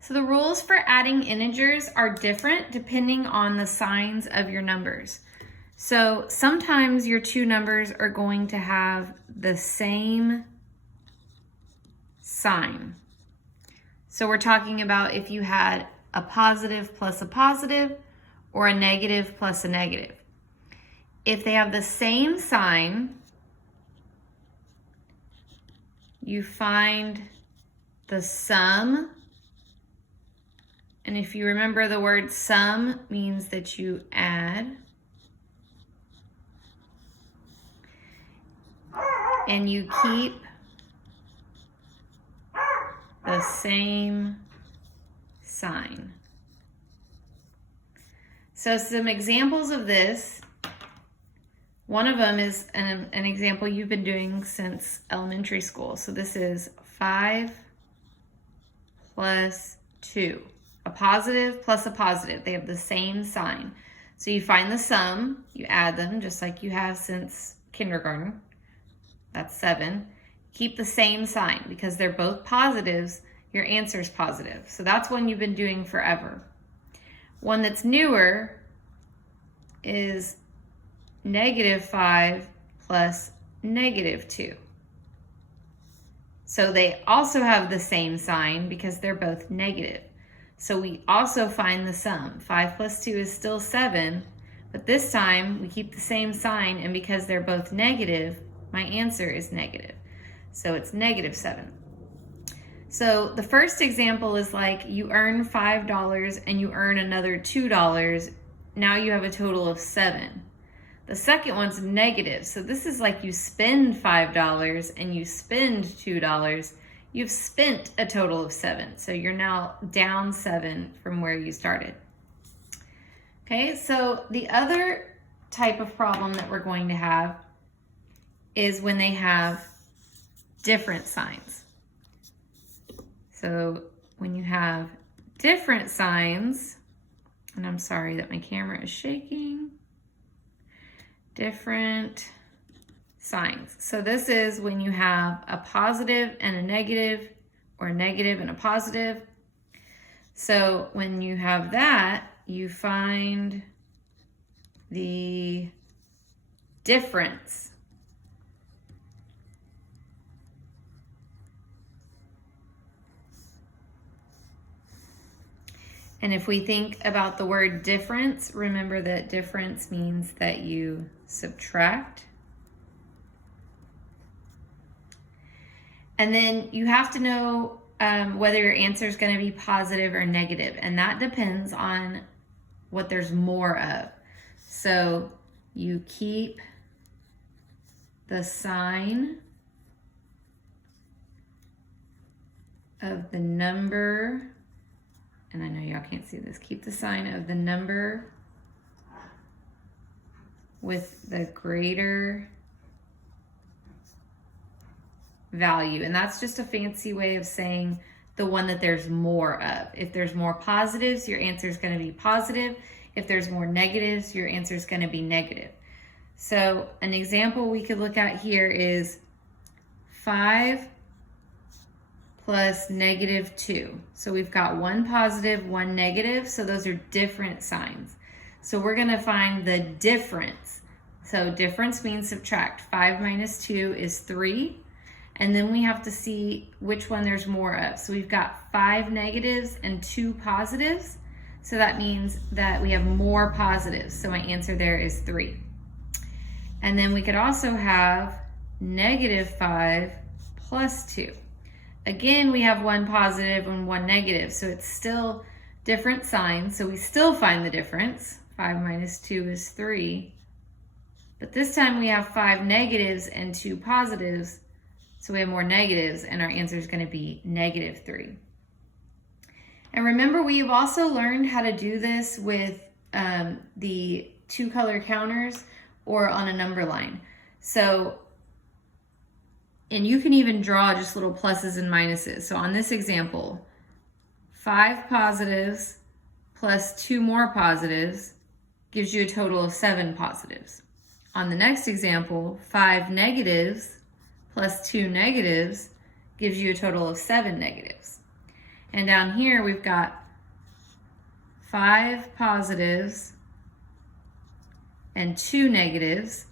So the rules for adding integers are different depending on the signs of your numbers. So sometimes your two numbers are going to have the same sign. So we're talking about if you had a positive plus a positive or a negative plus a negative. If they have the same sign, you find the sum. And if you remember, the word sum means that you add. And you keep the same sign. So some examples of this. One of them is an example you've been doing since elementary school. So this is 5 plus 2. A positive plus a positive. They have the same sign. So you find the sum, you add them just like you have since kindergarten. That's 7. Keep the same sign because they're both positives. Your answer is positive. So that's one you've been doing forever. One that's newer is -5 plus -2. So they also have the same sign because they're both negative. So we also find the sum. 5 plus 2 is still 7, but this time we keep the same sign, and because they're both negative, my answer is negative. So it's -7. So the first example is like you earn $5 and you earn another $2. Now you have a total of 7. The second one's negative. So this is like you spend $5 and you spend $2. You've spent a total of 7. So you're now down 7 from where you started. Okay, so the other type of problem that we're going to have is when they have different signs. So when you have different signs, and I'm sorry that my camera is shaking, different signs. So this is when you have a positive and a negative, or a negative and a positive. So when you have that, you find the difference. And if we think about the word difference, remember that difference means that you subtract. And then you have to know whether your answer is going to be positive or negative, and that depends on what there's more of. So you keep the sign of the number, and I know y'all can't see this, keep the sign of the number with the greater value. And that's just a fancy way of saying the one that there's more of. If there's more positives, your answer is going to be positive. If there's more negatives, your answer is going to be negative. So an example we could look at here is 5 plus -2. So we've got one positive, one negative. So those are different signs. So we're going to find the difference. So difference means subtract. 5 minus 2 is 3. And then we have to see which one there's more of. So we've got 5 negatives and 2 positives. So that means that we have more positives. So my answer there is 3. And then we could also have -5 plus 2. Again, we have one positive and one negative. So it's still different signs. So we still find the difference. 5 minus 2 is 3. But this time we have 5 negatives and 2 positives. So we have more negatives, and our answer is going to be -3. And remember, we have also learned how to do this with the 2-color counters or on a number line. So, and you can even draw just little pluses and minuses. So on this example, 5 positives plus 2 more positives gives you a total of 7 positives. On the next example, 5 negatives plus 2 negatives gives you a total of 7 negatives. And down here, we've got 5 positives and 2 negatives.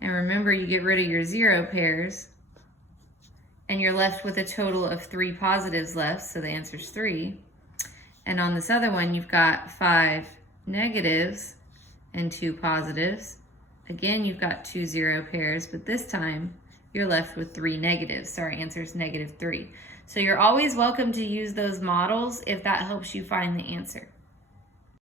And remember, you get rid of your 0 pairs, and you're left with a total of 3 positives left, so the answer is 3. And on this other one, you've got 5 negatives and 2 positives. Again, you've got 2 0 pairs, but this time you're left with 3 negatives. So our answer is -3. So you're always welcome to use those models if that helps you find the answer.